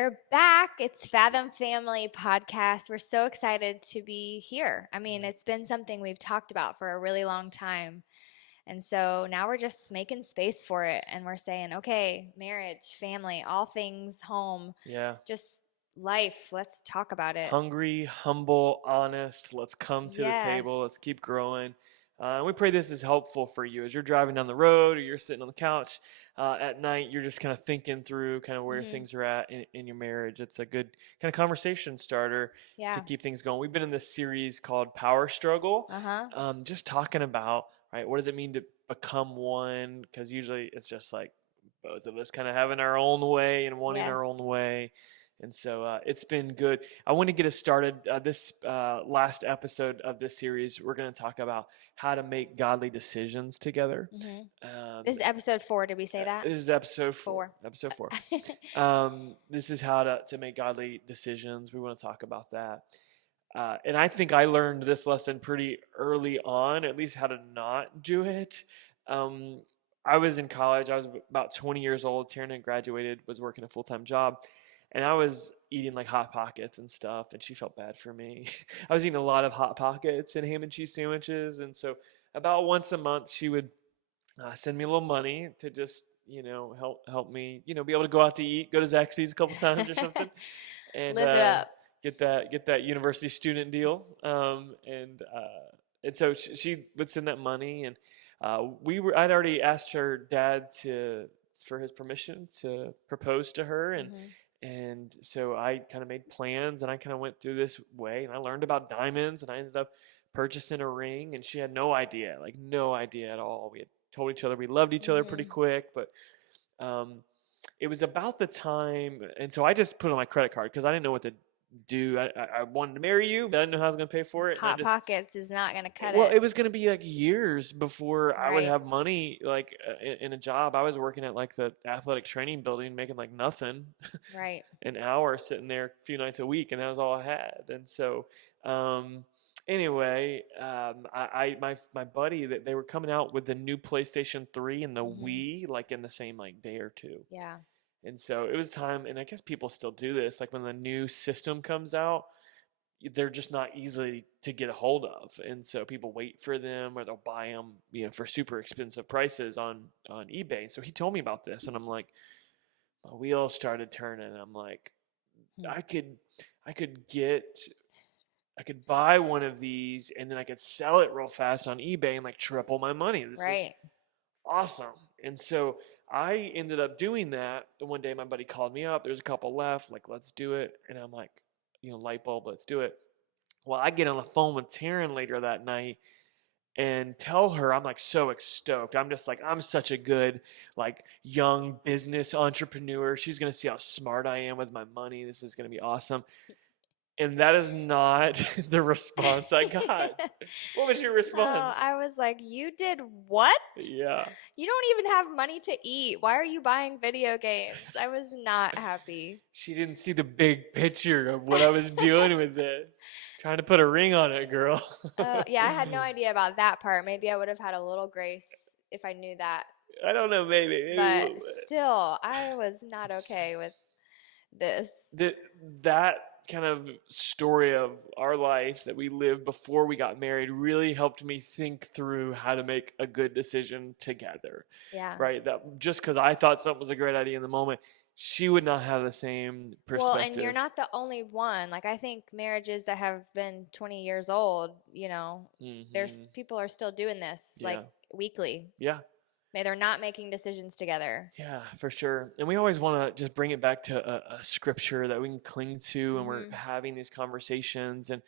We're back. It's Fathom Family podcast. We're so excited to be here. I mean, it's been something we've talked about for a really long time. And so now we're just making space for it. And we're saying, okay, marriage, family, all things home, Yeah. just life. Let's talk about it. Hungry, humble, honest. Let's come to the table. Let's Yes. keep growing. And we pray this is helpful for you as you're driving down the road or you're sitting on the couch at night. You're just kind of thinking through kind of where Hmm. things are at in your marriage. It's a good kind of conversation starter to Yeah. keep things going. We've been in this series called Power Struggle, Uh-huh. just talking about, right, what does it mean to become one? Because usually it's just like both of us kind of having our own way and wanting our own Yes. way. And so it's been good. I want to get us started. This last episode of this series, we're going to talk about how to make godly decisions together. Hmm. Um, This is episode 4. Did we say that? this is episode 4. 4. Episode 4. This is how to make godly decisions. We want to talk about that. And I think I learned this lesson pretty early on, at least how to not do it. I was in college. I was about 20 years old. Tierna graduated, was working a full-time job. And I was eating like Hot Pockets and stuff, and she felt bad for me. I was eating a lot of Hot Pockets and ham and cheese sandwiches. And so about once a month, she would send me a little money to just, help me, be able to go out to eat, go to Zaxby's a couple times or something. And Live it up. get that university student deal. And so she would send that money, and I'd already asked her dad for his permission to propose to her, and Hmm. and so I kind of made plans, and I kind of went through this way, and I learned about diamonds, and I ended up purchasing a ring, and she had no idea, like no idea at all. We had told each other we loved each other pretty Hmm. quick, but um, it was about the time, and so I just put on my credit card because I didn't know what to do. I wanted to marry you, but I didn't know how I was going to pay for it, and I Hot just Pockets is not going to cut well, it. it was going to be like years before I would Right. have money, like in a job. I was working at like the athletic training building, making like nothing, Right. an hour sitting there a few nights a week, and that was all I had. And so, anyway, my buddy, that they were coming out with the new PlayStation 3 and the Hmm. Wii, like in the same like day or two. Yeah. And so it was time, and I guess people still do this. Like when the new system comes out, they're just not easily to get a hold of, and so people wait for them, or they'll buy them, for super expensive prices on eBay. And so he told me about this, and I'm like, my wheels started turning. I'm like, Hmm. I could I could get I could buy one of these, and then I could sell it real fast on eBay and like triple my money. This is Right. awesome. And so I ended up doing that. And one day my buddy called me up. There's a couple left. Like, let's do it. And I'm like, light bulb, let's do it. Well, I get on the phone with Taryn later that night and tell her I'm like so stoked. I'm just like, I'm such a good like young business entrepreneur. She's gonna see how smart I am with my money. This is gonna be awesome. And that is not the response I got. What was your No, response? I was like, you did what? Yeah. You don't even have money to eat. Why are you buying video games? I was not happy. She didn't see the big picture of what I was doing with it. Trying to put a ring on it, girl. Yeah, I had no idea about that part. Maybe I would have had a little grace if I knew that. I don't know, maybe But still, I was not okay with this. that kind of story of our life that we lived before we got married really helped me think through how to make a good decision together. Yeah. Right? That just because I thought something was a great idea in the moment, she would not have the same Well, and you're perspective. not the only one. Like, I think marriages that have been 20 years old, there's Hmm. people are still doing this like Yeah. weekly. Yeah. They're not making decisions together. Yeah, for sure. And we always want to just bring it back to a scripture that we can cling to, and we're Hmm. having these conversations. And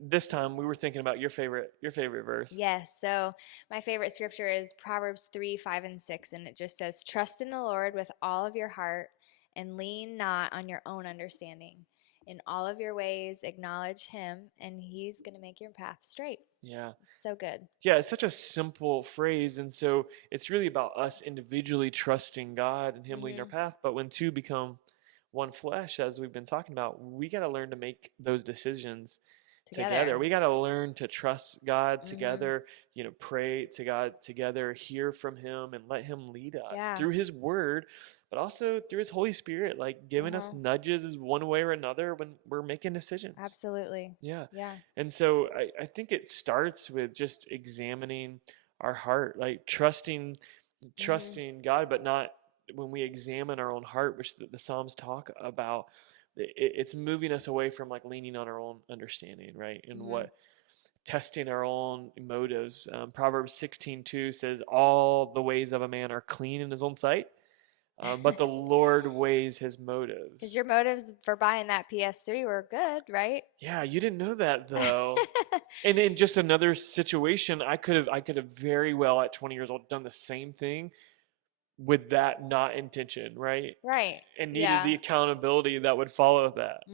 this time we were thinking about your favorite verse. Yes. So my favorite scripture is Proverbs 3, 5, and 6. And it just says, trust in the Lord with all of your heart and lean not on your own understanding. In all of your ways, acknowledge him, and he's going to make your path straight. Yeah. So good. Yeah, it's such a simple phrase, and so it's really about us individually trusting God and him leading our Hmm. path. But when two become one flesh, as we've been talking about, we got to learn to make those decisions together. together. We got to learn to trust God Mhm. together, pray to God together, hear from him and let him lead us Yeah. through his word, but also through his Holy Spirit, like giving us Uh-huh. nudges one way or another when we're making decisions. Absolutely. Yeah. Yeah. And so I think it starts with just examining our heart, like Mhm. trusting God, but not when we examine our own heart, which the Psalms talk about. It's moving us away from like leaning on our own understanding, right? And Mhm. what testing our own motives. Proverbs 16:2 says, "All the ways of a man are clean in his own sight, but the Lord weighs his Because motives." your motives for buying that PS3 were good, right? Yeah, you didn't know that though. And in just another situation, I could have very well at 20 years old done the same thing with that not intention, right? Right. And needed the Yeah. accountability that would follow that.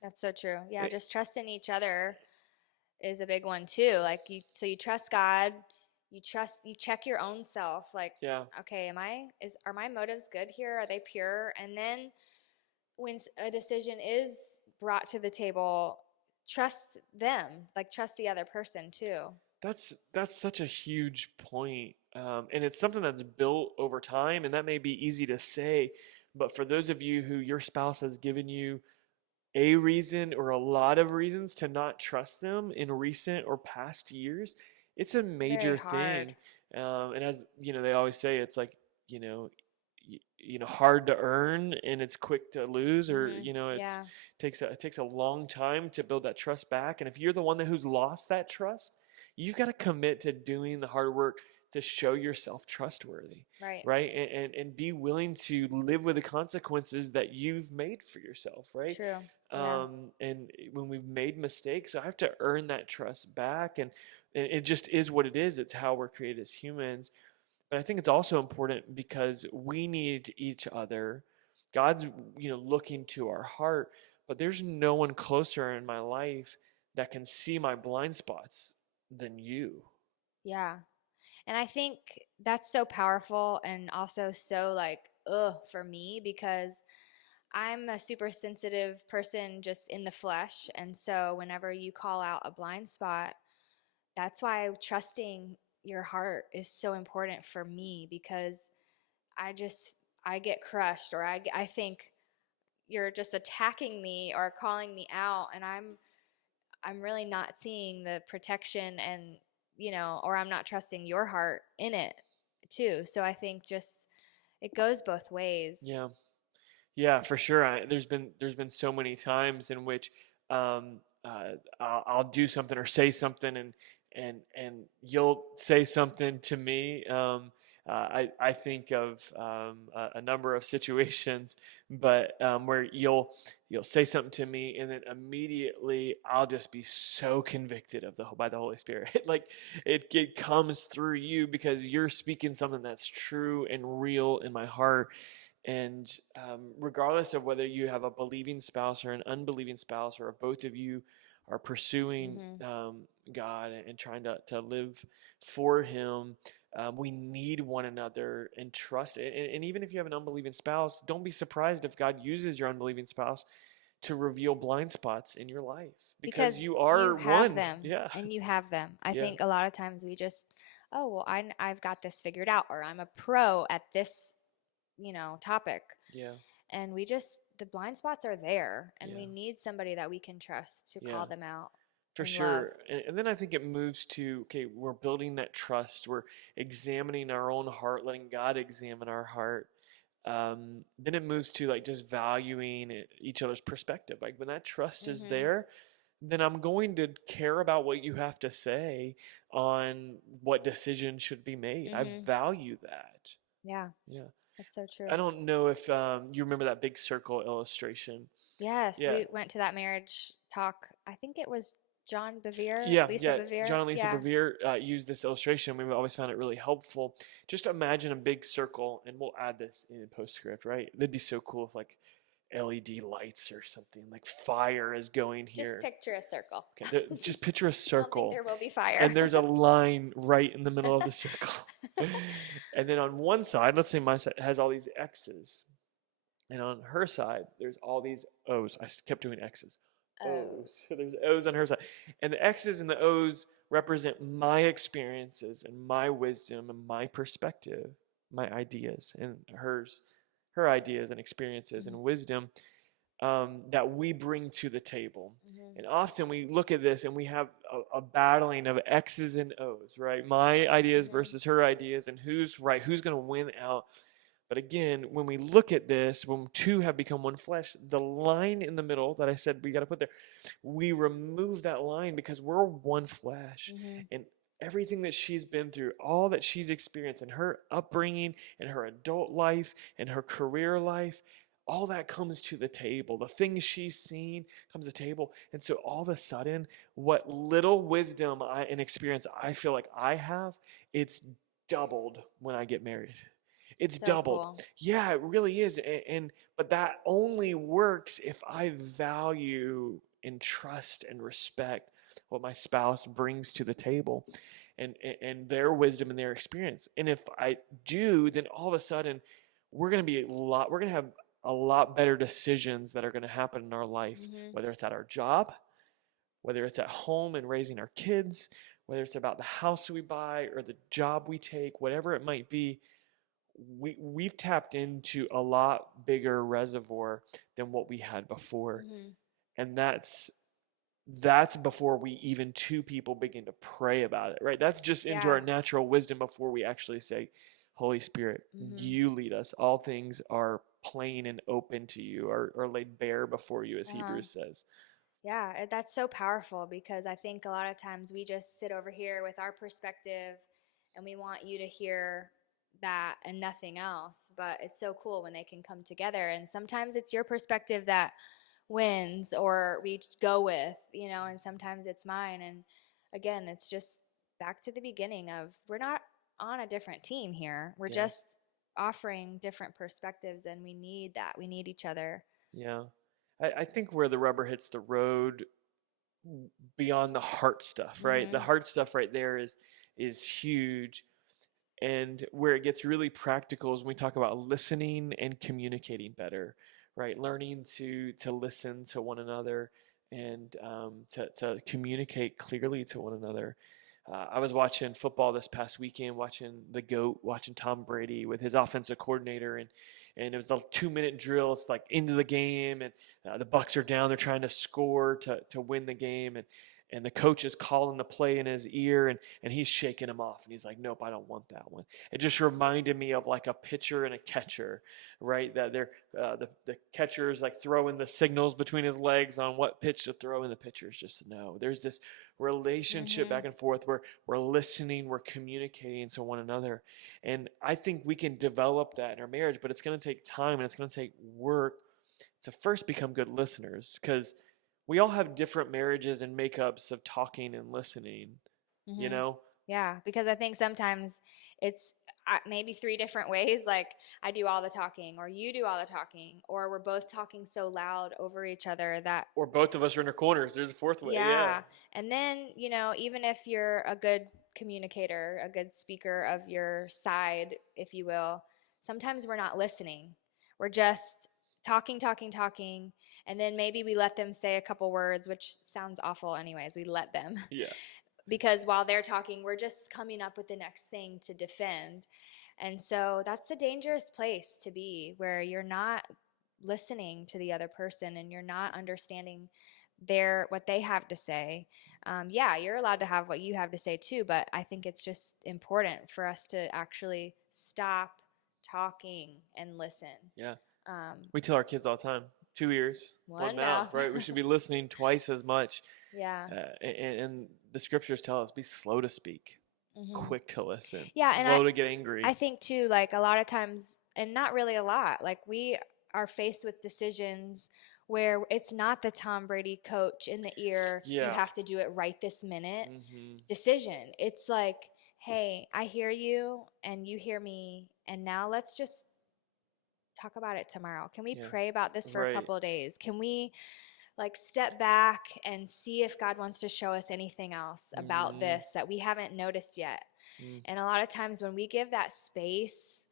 That's so true. Yeah, Eh, just trusting each other is a big one too. Like you trust God, you check your own self. Like, yeah, okay, are my motives good here? Are they pure? And then when a decision is brought to the table, trust them. Like trust the other person too. that's such a huge point. And it's something that's built over time, and that may be easy to say, but for those of you who your spouse has given you a reason or a lot of reasons to not trust them in recent or past years, it's a Very major hard. thing. And as they always say, it's like hard to earn and it's quick to lose, or it's Yeah. it takes a long time to build that trust back. And if you're the one who's lost that trust, you've got to commit to doing the hard work to show yourself trustworthy, Right. right? And be willing to live with the consequences that you've made for yourself, right? True. Yeah. And when we've made mistakes, I have to earn that trust back. And it just is what it is. It's how we're created as humans. But I think it's also important because we need each other. God's, looking to our heart, but there's no one closer in my life that can see my blind spots than you. Yeah. And I think that's so powerful and also so like, ugh, for me because I'm a super sensitive person just in the flesh. And so whenever you call out a blind spot, that's why trusting your heart is so important for me because I get crushed or I think you're just attacking me or calling me out and I'm really not seeing the protection and or I'm not trusting your heart in it too. So I think just it goes both ways. Yeah. Yeah, for sure. There's been so many times in which I'll do something or say something, and you'll say something to me. I think of a number of situations, but where you'll say something to me, and then immediately I'll just be so convicted by the Holy Spirit. Like it comes through you because you're speaking something that's true and real in my heart. And regardless of whether you have a believing spouse or an unbelieving spouse, or if both of you are pursuing Mhm. God and trying to live for Him, we need one another and trust it. And even if you have an unbelieving spouse, don't be surprised if God uses your unbelieving spouse to reveal blind spots in your life, Because because you you are have one. them Yeah. and you have them. I Yeah. think a lot of times we just, oh, well, I've got this figured out or I'm a pro at this, topic. Yeah. And the blind spots are there and we Yeah. need somebody that we can trust to Yeah. call them out For in love. sure. And then I think it moves to, okay, we're building that trust. We're examining our own heart, letting God examine our heart. Then it moves to like just valuing each other's perspective. Like when that trust is Mhm. there, then I'm going to care about what you have to say on what decisions should be made. I Mhm. value that. Yeah, Yeah. that's so I true. don't know if you remember that big circle illustration. Yes, Yeah. we went to that marriage talk. I think it was John Bevere, Yeah, Lisa yeah. Bevere. John and Lisa Yeah. Bevere used this illustration. We've always found it really helpful. Just imagine a big circle, and we'll add this in postscript, right? That'd be so cool if like LED lights or something, like fire is going Just here. picture a circle. Okay, just picture a I don't think circle, there will be fire. and there's a line right in the middle of the circle. And then on one side, let's say my side has all these X's, and on her side, there's all these O's. I kept doing X's. O's. O's. There's O's on her side. And the X's and the O's represent my experiences and my wisdom and my perspective, my ideas, and her ideas and experiences and Mm-hmm. wisdom that we bring to the table. Mm-hmm. And often we look at this and we have a battling of X's and O's, right? My ideas Mm-hmm. versus her ideas, and who's right, who's going to win out. But again, when we look at this, when two have become one flesh, the line in the middle that I said we got to put there, we remove that line because we're one flesh. Mm-hmm. And everything that she's been through, all that she's experienced in her upbringing, in her adult life, in her career life, all that comes to the table. The things she's seen comes to the table. And so all of a sudden, what little wisdom and experience I feel like I have, it's doubled when I get married. It's So doubled. cool. Yeah, it really is. And but that only works if I value and trust and respect what my spouse brings to the table and their wisdom and their experience. And if I do, then all of a sudden we're going to have a lot better decisions that are going to happen in our life, Mm-hmm. whether it's at our job, whether it's at home and raising our kids, whether it's about the house we buy or the job we take, whatever it might be. We've tapped into a lot bigger reservoir than what we had before, Mm-hmm. and that's before we even two people begin to pray about it, right? That's just into Yeah. our natural wisdom before we actually say, Holy Spirit, Mm-hmm. you lead us. All things are plain and open to you, are laid bare before you, as Uh-huh. Hebrews says. Yeah, that's so powerful because I think a lot of times we just sit over here with our perspective and we want you to hear that and nothing else. But it's so cool when they can come together. And sometimes it's your perspective that wins or we go with, and sometimes it's mine. And again, it's just back to the beginning of we're not on a different team here. We're Yeah, just offering different perspectives and we need that. We need each other. yeah. I think where the rubber hits the road beyond the heart stuff, right? The Mm-hmm. heart stuff right there is huge. And where it gets really practical is when we talk about listening and communicating better, right? Learning to listen to one another and to communicate clearly to one another. I was watching football this past weekend, watching the GOAT, watching Tom Brady with his offensive coordinator, and it was the 2 minute drill. It's like into the game, and the Bucks are down. They're trying to score to win the game, and the coach is calling the play in his ear, and he's shaking him off, and he's like, "Nope, I don't want that one." It just reminded me of like a pitcher and a catcher, right? That they're the catcher is like throwing the signals between his legs on what pitch to throw, and the pitcher's just no. There's this relationship Mm-hmm. back and forth where we're listening, we're communicating to one another. And I think we can develop that in our marriage, but it's going to take time and it's going to take work to first become good listeners because we all have different marriages and makeups of talking and listening, you Mm-hmm. know? Yeah, because I think sometimes it's maybe three different ways. Like I do all the talking, or you do all the talking, or we're both talking so loud over each other that, Or both of us are in our corners. There's a fourth way. Yeah. yeah. And then, even if you're a good communicator, a good speaker of your side, if you will, sometimes we're not listening. We're just talking, talking, talking. And then maybe we let them say a couple words, which sounds awful, anyways. We let them. Yeah. Because while they're talking, we're just coming up with the next thing to defend. And so that's a dangerous place to be where you're not listening to the other person and you're not understanding what they have to say. Yeah, you're allowed to have what you have to say too, but I think it's just important for us to actually stop talking and listen. Yeah. Um, We tell our kids all the time 2 ears, one one mouth, mouth. right? We should be listening twice as much. Yeah. And the scriptures tell us be slow to speak, Hmm. quick to listen, Yeah, and slow to get I angry. think too, like a lot of times, and not really a lot, like we are faced with decisions where it's not the Tom Brady coach in the ear, you Yeah. have to do it right this minute Hmm. decision. It's like, hey, I hear you and you hear me, and now let's just talk about it tomorrow. Can we Yeah. pray about this for a Right. couple of days? Can we like step back and see if God wants to show us anything else about Mm, this that we haven't noticed yet? mm, And a lot of times when we give that space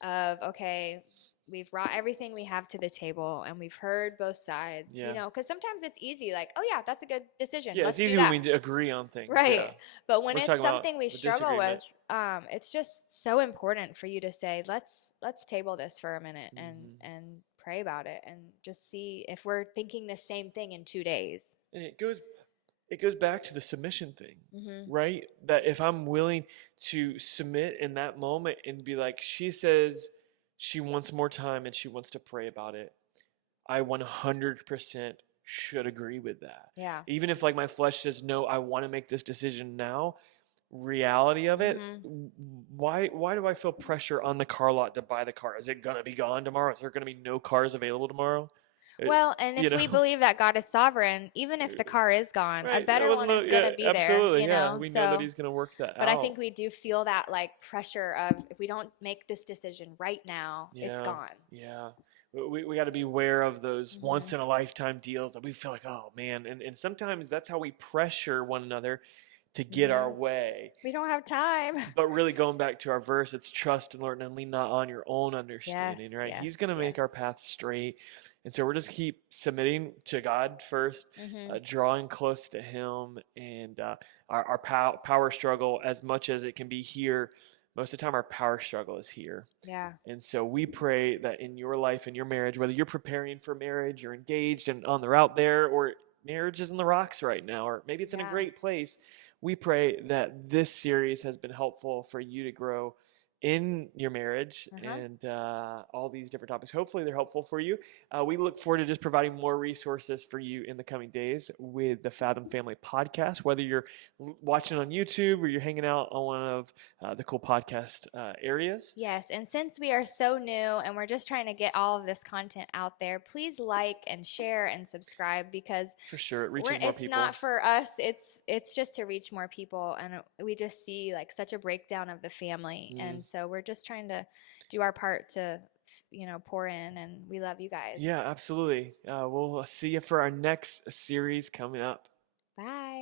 of, okay, we've brought everything we have to the table and we've heard both sides, Yeah. because sometimes it's easy, like, oh yeah, that's a good decision, Yeah, it's let's do easy when that. we agree on things. Yeah. Right. But when We're it's talking about something we the struggle with, disagreement. it's just so important for you to say, let's table this for a minute and pray about it and just see if we're thinking the same thing in 2 days. And it goes back to the submission thing, Mm-hmm. right? That if I'm willing to submit in that moment and be like, she says she wants more time and she wants to pray about it, I 100% should agree with that. Yeah. Even if like my flesh says no, I want to make this decision now. Reality of it, Mm-hmm. why do I feel pressure on the car lot to buy the car? Is it gonna be gone tomorrow? Is there gonna be no cars available tomorrow? Well, and You if we know, believe that God is sovereign, even if the car is gone, a right? It better wasn't one is going yeah, to be there, absolutely, yeah. We know that So, he's gonna work that but I out. think we do feel that like pressure of if we don't make this decision right now, it's Yeah, gone. yeah. We got to be aware of those once Hmm. in a lifetime deals that we feel like, oh man, and sometimes that's how we pressure one another to get our Hmm. way. We don't have time. But really going back to our verse, it's trust and learn and lean not on your own understanding, Yes, right? He's yes, going to make our yes. path straight. And so we're just keep submitting to God first, Hmm. drawing close to Him, and our power struggle, as much as it can be here, most of the time our power struggle is here. Yeah. And so we pray that in your life, in your marriage, whether you're preparing for marriage, you're engaged and on the route there, or marriage is in the rocks right now, or maybe it's in a Yeah. great place, we pray that this series has been helpful for you to grow in your marriage Uh-huh. and all these different topics. Hopefully, they're helpful for you. We look forward to just providing more resources for you in the coming days with the Fathom Family podcast, whether you're watching on YouTube or you're hanging out on one of the cool podcast areas. Yes, and since we are so new and we're just trying to get all of this content out there, please like and share and subscribe because For sure, it we're reaches more it's not people. for us, it's just to reach more people, and we just see like such a breakdown of the family, Mm. and so we're just trying to do our part to pour in, and we love you guys. Yeah, absolutely. We'll see you for our next series coming up. Bye.